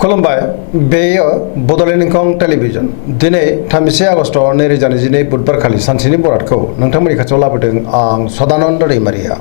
खुलुमबाय बेयो बड'लेण्ड इंखं टेलिभिजन दिनै 31 आगस्ट 2022 बुधबारखालि सानसेनि बरादखौ नोंथांमोननि खाथियाव लाबोदों आं सदानन्द दैमारिया।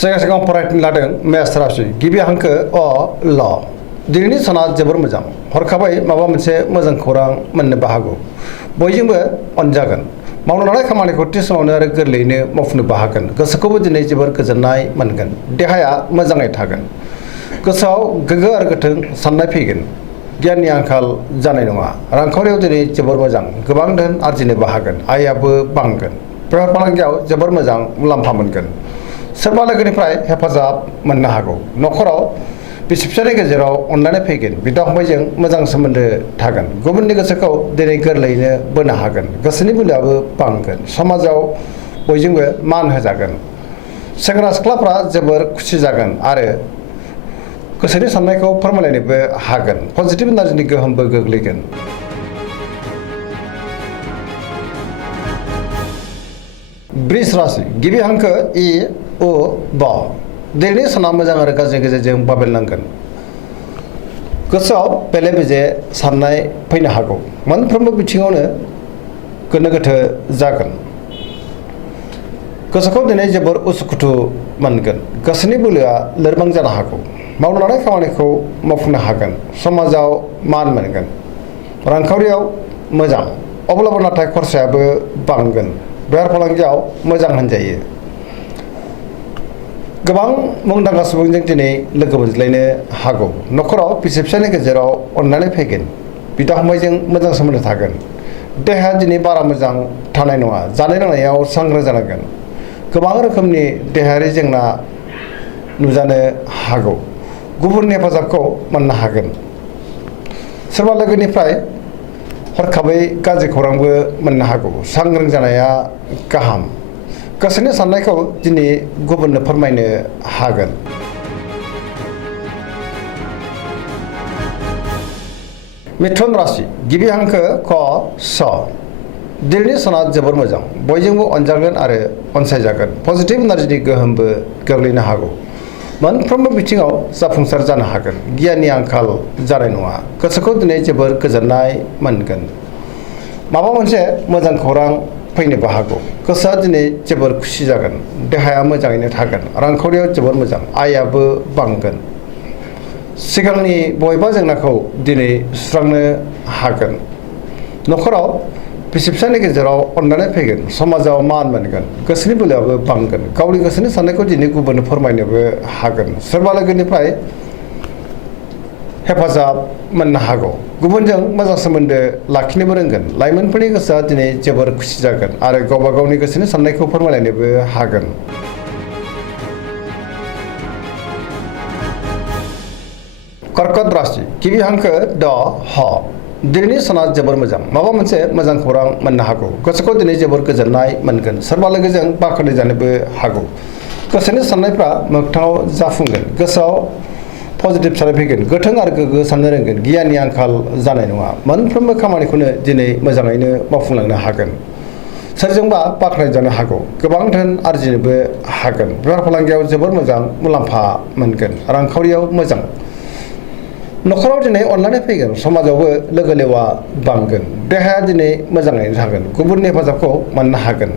सिगां फरायनो लादों मेष राशि गिबि हांखो अ ल दिनैनि साना जोबोर मोजां हरखाबै माबा मोनसे मोजां खौरां मोननोबो हागौ बयजोंबो अनजागोन मावनो लानाय खामानिखौ थि समावनो आरो गोरलैयैनो मावफुंनोबो हागोन गोसोखौबो दिनै जोबोर गोजोननाय मोनगोन देहाया मोजाङै थागोन गोसोआव गोग्गो आरो गोथों साननाय फैगोन गियाननि आंखाल जानाय नङा रांखावरियाव दिनै जोबोर मोजां गोबां धोन आरजिनोबो हागोन आयाबो बांगोन बेफार फालांगियाव जोबोर मोजां मुलाम्फा मोनगोन सोरबा लोगोनिफ्राय हेफाजाब मोननो हागौ न'खराव बिसि फिसायनि गेजेराव अनलायनाय फैगोन बिदा फंबायजों मोजां सोमोन्दो थागोन गुबुननि गोसोखौ दिनै गोरलैयैनो बोनो हागोन गोसोनि बोलोआबो बांगोन समाजाव बयजोंबो मान होजागोन सेंग्रा सिख्लाफ्रा जोबोर खुसि जागोन आरो गोसोनि साननायखौ फोरमायलायनोबो हागोन पजिटिभ एनार्जिनि गोहोमबो गोग्लैगोन। वृष राशि गिबि हांखो इ उ ब दिनैनि साना मोजां आरो गाज्रि गेजेरजों बाबेलनांगोन गोसोआव बेले बेजे साननाय फैनो हागौ मोनफ्रोमबो बिथिङावनो गोनो गोथो जागोन गोसोखौ दिनै जोबोर उसुखुथु मोनगोन गोसोनि बोलोआ लोरबां जानो हागौ मावनो लानाय खामानिखौ मावफुंनो हागोन समाजाव मान मोनगोन रांखावरियाव मोजां अब्लाबो नाथाय खरसायाबो बांगोन बेफार फालांगियाव मोजां होनजायो गोबां मुंदांखा सुबुंजों दिनै लोगो मोनज्लायनो हागौ न'खराव बिसि फिसायनि गेजेराव अननानै फैगोन बिदा फंबायजों मोजां सोमोन्दो थागोन देहाया दिनै बारा मोजां थानाय नङा जानाय लोंनायाव सांग्रां जानांगोन गोबां रोखोमनि देहायारि जेंना नुजानो हागौ गुबुननि हेफाजाबखौ मोननो हागोन सोरबा लोगोनिफ्राय हरखाबै गाज्रि खौरांबो मोननो हागौ सांग्रां जानाया गाहाम गोसोनि साननायखौ दिनै गुबुननो फोरमायनो हागोन। मिथुन राशि गिबि हांखो क स दिनैनि साना जोबोर मोजां बयजोंबो अनजागोन आरो अनसायजागोन पजिटिभ एनार्जिनि गोहोमबो गोग्लैनो हागौ मोनफ्रोमबो बिथिङाव जाफुंसार जानो हागोन गियाननि आंखाल जानाय नङा गोसोखौ दिनै जोबोर गोजोननाय मोनगोन माबा मोनसे मोजां खौरां फैनोबो हागौ गोसोआ दिनै जोबोर खुसि जागोन देहाया मोजाङैनो थागोन रांखावरियाव जोबोर मोजां आयाबो बांगोन सिगांनि बबेबा जेंनाखौ दिनै सुस्रांनो हागोन न'खराव बिसि फिसायनि गेजेराव अनलायनाय फैगोन समाजाव मान मोनगोन गोसोनि बोलोआबो बांगोन गावनि गोसोनि साननायखौ दिनै गुबुननो फोरमायनोबो हागोन सोरबा लोगोनिफ्राय हेफाजाब मोननो हागौ गुबुनजों मोजां सोमोन्दो लाखिनोबो रोंगोन लाइमोनफोरनि गोसोआ दिनै जोबोर खुसि जागोन आरो गावबा गावनि गोसोनि साननायखौ फोरमायलायनोबो हागोन। कर्कट राशि गिबि हांखो ड ह दिनैनि साना जोबोर मोजां माबा मोनसे मोजां खौरां मोननो हागौ गोसोखौ दिनै जोबोर गोजोननाय मोनगोन सोरबा लोगोजों बाख्नाय जानोबो हागौ गोसोनि साननायफ्रा मोगथाङाव जाफुंगोन गोसोआव पजिटिभ साननाय फैगोन गोथों आरो गोग्गो साननो रोंगोन गियाननि आंखाल जानाय नङा मोनफ्रोमबो खामानिखौनो दिनै मोजाङैनो मावफुंलांनो हागोन सोरजोंबा बाख्नायजानो हागौ गोबां धोन आरजिनोबो हागोन बेफार फालांगियाव जोबोर मोजां मुलाम्फा मोनगोन रांखावरियाव मोजां न'खराव दिनै अनलायनाय फैगोन समाजावबो लोगो लेवा बांगोन देहाया दिनै मोजाङैनो थागोन गुबुननि हेफाजाबखौ मोननो हागोन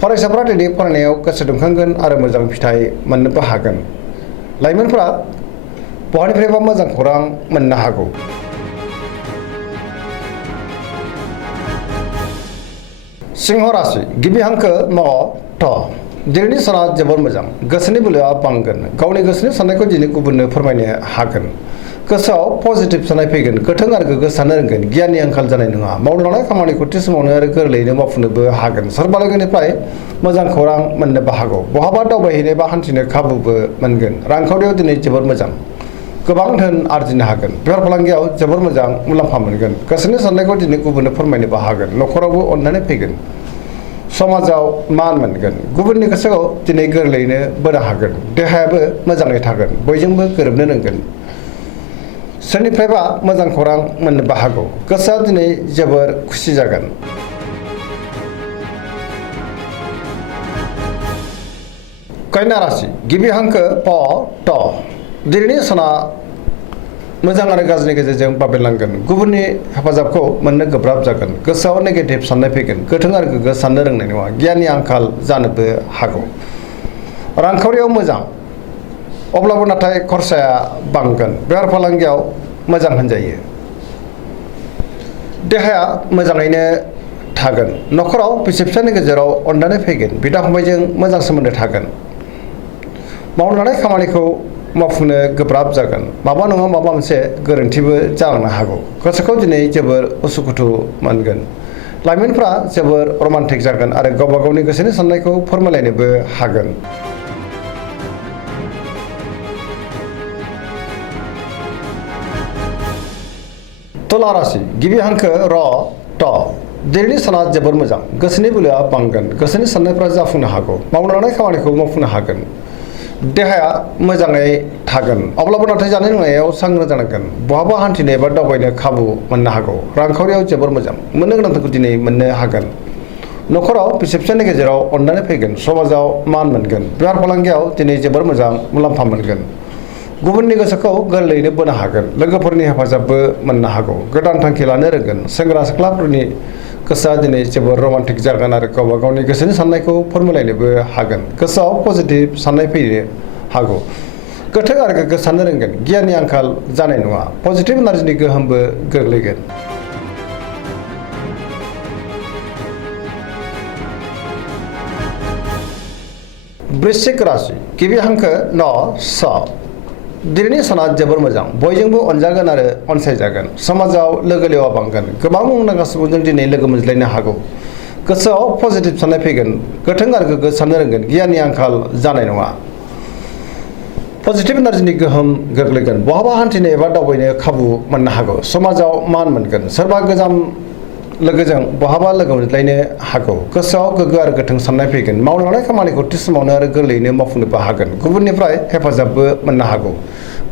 फरायसाफ्रा दिनै फरायनायाव गोसो दुंखांगोन आरो मोजां फिथाइ मोननोबो हागोन लाइमोनफ्रा बहानिफ्रायबा मोजां खौरां मोननो हागौ। सिंह राशि गिबि हांखो म थ दिनैनि साना जोबोर मोजां गोसोनि बोलोआ बांगोन गावनि गोसोनि साननायखौ दिनै गुबुननो फोरमायनो हागोन गोसोआव पजिटिभ साननाय फैगोन गोथों आरो गोग्गो साननो रोंगोन गियाननि आंखाल जानाय नङा मावनो लानाय खामानिखौ थि समावनो आरो गोरलैयैनो मावफुंनोबो हागोन सोरबा लोगोनिफ्राय मोजां खौरां मोननोबो हागौ बहाबा दावबायहैनो बा हान्थिनो खाबुबो मोनगोन रांखावरियाव दिनै जोबोर मोजां गोबां धोन आरजिनो हागोन बेफार फालांगियाव जोबोर मोजां मुलाम्फा मोनगोन गोसोनि साननायखौ दिनै गुबुननो फोरमायनोबो हागोन न'खरावबो अननानै फैगोन समाजाव मान मोनगोन गुबुननि गोसोआव दिनै गोरलैयैनो बोनो हागोन देहायाबो मोजाङै थागोन बयजोंबो गोरोबनो रोंगोन सोरनिफ्रायबा मोजां खौरां मोननोबो हागौ गोसोआ दिनै जोबोर खुसि जागोन। कन्या राशि गिबि हांखो प ट दिनैनि साना मोजां आरो गाज्रिनि गेजेरजों बाबेरलांगोन गुबुननि हेफाजाबखौ मोननो गोब्राब जागोन गोसोआव नेगेटिभ साननाय फैगोन गोथों आरो गोग्गो साननो रोंनाय नङा गियाननि आंखाल जानोबो हागौ रांखावरियाव मोजां अब्लाबो नाथाय खरसाया बांगोन बेफार फालांगियाव मोजां होनजायो देहाया मोजाङैनो थागोन नखराव बिसि फिसायनि गेजेराव अनलायनाय फैगोन बिदा फंबायजों मोजां सोमोन्दो थागोन मावनो लानाय खामानिखौ मावफुंनो गोब्राब जागोन माबा नङा माबा मोनसे गोरोन्थिबो जालांनो हागौ गोसोखौ दिनै जोबोर उसुखुथु मोनगोन लाइमोनफ्रा जोबोर रमान्टिक जागोन आरो गावबा गावनि गोसोनि साननायखौ फोरमायलायनोबो हागोन तुला राशि गिबि हांखो र ट दिनैनि साना जोबोर मोजां गोसोनि बोलोआ बांगोन गोसोनि साननायफ्रा जाफुंनो हागौ मावनो लानाय खामानिखौ मावफुंनो हागोन देहाया मोजाङै थागोन अब्लाबो नाथाय जानाय लोंनायाव सांग्रां जानांगोन बहाबा हान्थिनो एबा दावबायनो खाबु मोननो हागौ रांखावरियाव जोबोर मोजां मोननो गोनांखौ दिनै मोननो हागोन नखराव बिसि फिसायनि गेजेराव अननानै फैगोन समाजाव मान मोनगोन बेफार फालांगियाव दिनै जोबोर मोजां मुलाम्फा मोनगोन गुबुननि गोसोखौ गोरलैयैनो बोनो हागोन लोगोफोरनि हेफाजाबबो मोननो हागौ गोदान थांखि लानो रोंगोन सेंग्रा सिख्लाफोरनि गोसोआ दिनै जोबोर रमान्टिक जागोन आरो गावबा गावनि गोसोनि साननायखौ फोरमायलायनोबो हागोन गोसोआव पजिटिभ साननाय फैनो हागौ गोथों आरो गोग्गो साननो रोंगोन गियाननि आंखाल जानाय नङा पजिटिभ एनार्जिनि गोहोमबो गोग्लैगोन वृश्चिक राशि गिबि हांखो न स दिनैनि साना जोबोर मोजां बयजोंबो अनजागोन आरो अनसायजागोन समाजाव लोगो लेवा बांगोन गोबां मुंदांखा सुबुंजों दिनै लोगो मोनज्लायनो हागौ गोसोआव पजिटिभ साननाय फैगोन गोथों आरो गोग्गो साननो रोंगोन गियाननि आंखाल जानाय नङा पजिटिभ एनार्जिनि गोहोम गोग्लैगोन बहाबा हान्थिनो एबा दावबायनो खाबु मोननो हागौ समाजाव मान मोनगोन सोरबा गोजाम लोगोजों बहाबा लोगो मोनज्लायनो हागौ गोसोआव गोग्गो आरो गोथों साननाय फैगोन मावनो लानाय खामानिखौ थि समावनो आरो गोरलैयैनो मावफुंनोबो हागोन गुबुननिफ्राय हेफाजाबबो मोननो हागौ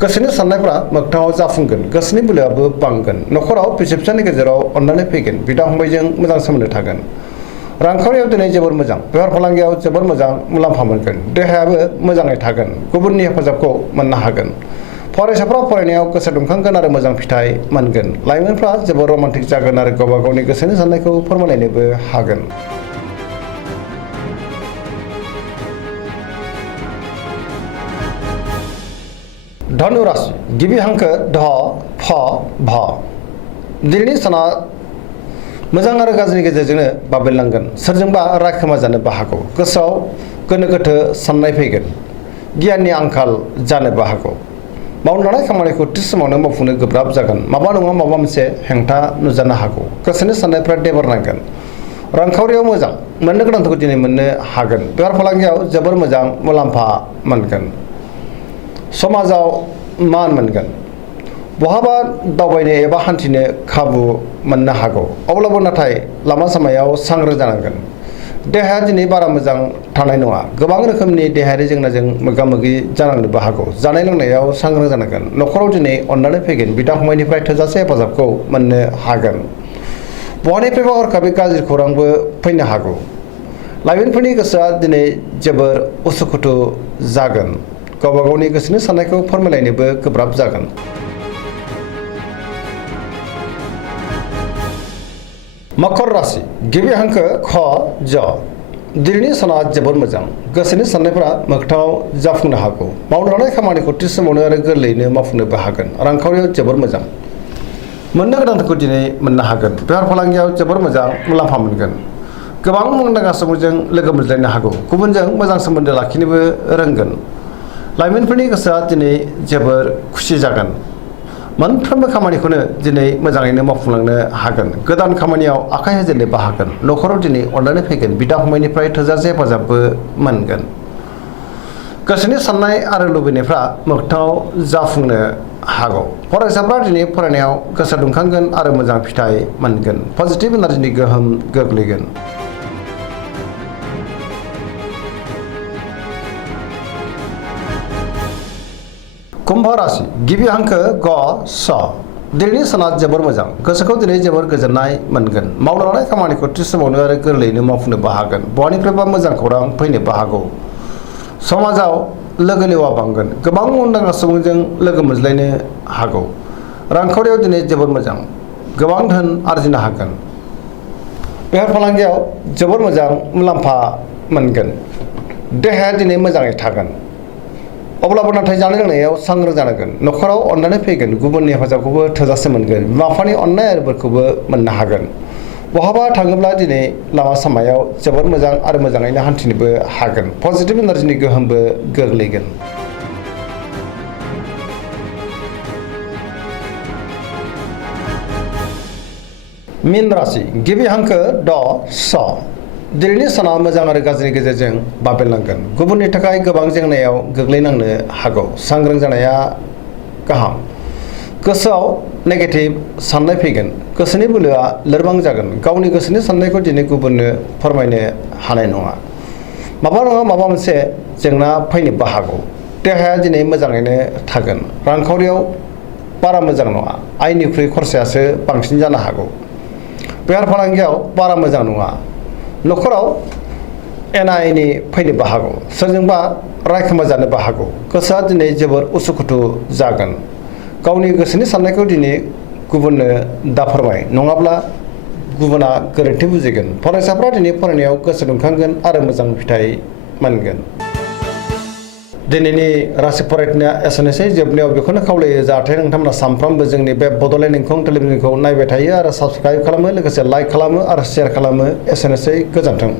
गोसोनि साननायफ्रा मोगथाङाव जाफुंगोन गोसोनि बोलोआबो बांगोन नखराव बिसि फिसायनि गेजेराव अननानै फैगोन बिदा फंबायजों मोजां सोमोन्दो थागोन रांखावरियाव दिनै जोबोर मोजां बेफार फालांगियाव जोबोर मोजां मुलाम्फा मोनगोन देहायाबो मोजाङै थागोन गुबुननि हेफाजाबखौ मोननो हागोन फरायसाफ्रा फरायनायाव गोसो दुंखांगोन आरो मोजां फिथाइ मोनगोन लाइमोनफ्रा जोबोर रमान्टिक जागोन आरो गावबा गावनि गोसोनि साननायखौ फोरमायलायनोबो हागोन धनु राशि गिबि हांखो ध फ भ दिनैनि साना मोजां आरो गाज्रिनि गेजेरजोंनो बाबेरलांगोन सोरजोंबा रायखोमा जानोबो हागौ गोसोआव गोनो गोथो साननाय फैगोन गियाननि आंखाल जानोबो हागौ मावनो लानाय खामानिखौ थि समावनो मावफुंनो गोब्राब जागोन माबा नङा माबा मोनसे हेंथा नुजानो हागौ गोसोनि साननायफ्रा देबारनांगोन रांखावरियाव मोजां मोननो गोनांखौ दिनै मोननो हागोन बेफार फालांगियाव जोबोर मोजां मुलाम्फा मोनगोन समाजाव मान मोनगोन बहाबा दावबायनो एबा हान्थिनो खाबु मोननो हागौ अब्लाबो नाथाय लामा सामायाव सांग्रां जानांगोन देहाया दिनै बारा मोजां थानाय नङा गोबां रोखोमनि देहायारि जेंनाजों मोगा मोगि जानांनोबो हागौ जानाय लोंनायाव सांग्रां जानांगोन नखराव दिनै अननानै फैगोन बिदा फंबायनिफ्राय थोजासे हेफाजाबखौ मोननो हागोन बहानिफ्रायबा हरखाबै गाज्रि खौरांबो फैनो हागौ लाइमोनफोरनि गोसोआ दिनै जोबोर उसुखुथु जागोन गावबा गावनि गोसोनि साननायखौ फोरमायलायनोबो गोब्राब जागोन मकर राशि गिबि हांखो ख ज दिनैनि साना जोबोर मोजां गोसोनि साननायफ्रा मोगथाङाव जाफुंनो हागौ मावनो लानाय खामानिखौ थि समावनो आरो गोरलैयैनो मावफुंनोबो हागोन रांखावरियाव जोबोर मोजां मोननो गोनांखौ दिनै मोननो हागोन बेफार फालांगियाव जोबोर मोजां मुलाम्फा मोनगोन गोबां मुंदांखा सुबुंजों लोगो मोनज्लायनो हागौ गुबुनजों मोजां सोमोन्दो लाखिनोबो रोंगोन लाइमोनफोरनि गोसोआ दिनै जोबोर खुसि जागोन मोनफ्रोमबो खामानिखौनो दिनै मोजाङैनो मावफुंलांनो हागोन गोदान खामानियाव आखाइ होजेननोबो हागोन नखराव दिनै अननानै फैगोन बिदा फंबायनिफ्राय थोजासे हेफाजाबबो मोनगोन गोसोनि साननाय आरो लुबैनायफ्रा मोगथाङाव जाफुंनो हागौ फरायसाफ्रा दिनै फरायनायाव गोसो दुंखांगोन आरो मोजां फिथाइ मोनगोन पजिटिभ एनार्जिनि गोहोम गोग्लैगोन कुम्भ राशि गिबि हांखो ग स दिनैनि साना जोबोर मोजां गोसोखौ दिनै जोबोर गोजोननाय मोनगोन मावनो लानाय खामानिखौ थि समावनो आरो गोरलैयैनो मावफुंनोबो हागोन बहानिफ्रायबा मोजां खौरां फैनोबो हागौ समाजाव लोगो लेवा बांगोन गोबां मुंदांखा सुबुंजों लोगो मोनज्लायनो हागौ रांखावरियाव दिनै जोबोर मोजां गोबां धोन आरजिनो हागोन बेफार फालांगियाव जोबोर मोजां मुलाम्फा मोनगोन देहाया दिनै मोजाङै थागोन अब्लाबो नाथाय जानाय लोंनायाव सांग्रां जानांगोन न'खराव अननानै फैगोन गुबुननि हेफाजाबखौबो थोजासे मोनगोन बिमा बिफानि अननाय आरो बोरखौबो मोननो हागोन बहाबा थाङोब्ला दिनै लामा सामायाव जोबोर मोजां आरो मोजाङैनो हान्थिनोबो हागोन पजिटिभ एनार्जिनि गोहोमबो गोग्लैगोन मीन राशि गिबि हांखो ड स दिनैनि साना मोजां आरो गाज्रिनि गेजेरजों बाबेनलांगोन गुबुननि थाखाय गोबां जेंनायाव गोग्लैनांनो हागौ सांग्रां जानाया गाहाम गोसोआव नेगेटिभ साननाय फैगोन गोसोनि बोलोआ लोरबां जागोन गावनि गोसोनि साननायखौ दिनै गुबुननो फोरमायनो हानाय नङा माबा नङा माबा मोनसे जेंना फैनोबो हागौ देहाया दिनै मोजाङैनो थागोन रांखावरियाव बारा मोजां नङा आयनिख्रुइ खरसायासो बांसिन जानो हागौ बेफार फालांगियाव बारा मोजां नङा न'खराव एना एनि फैनोबो हागौ सोरजोंबा रायखोमा जानोबो हागौ गोसोआ दिनै जोबोर उसुखुथु जागोन गावनि गोसोनि साननायखौ दिनै गुबुननो दा फोरमाय नङाब्ला गुबुना गोरोन्थि बुजिगोन फरायसाफ्रा दिनै फरायनायाव गोसो दुंखांगोन आरो मोजां फिथाइ मोनगोन दिनैनि राशि फरायनाया एसेनोसै जोबनायाव बेखौनो खावलायो जाहाथे नोंथांमोना सानफ्रोमबो जोंनि बे बड'लेण्ड इंखं टेलिभिजनखौ नायबाय थायो आरो साबस्क्राइब खालामो लोगोसे लाइक खालामो आरो शेयार खालामो एसेनोसै गोजोन्थों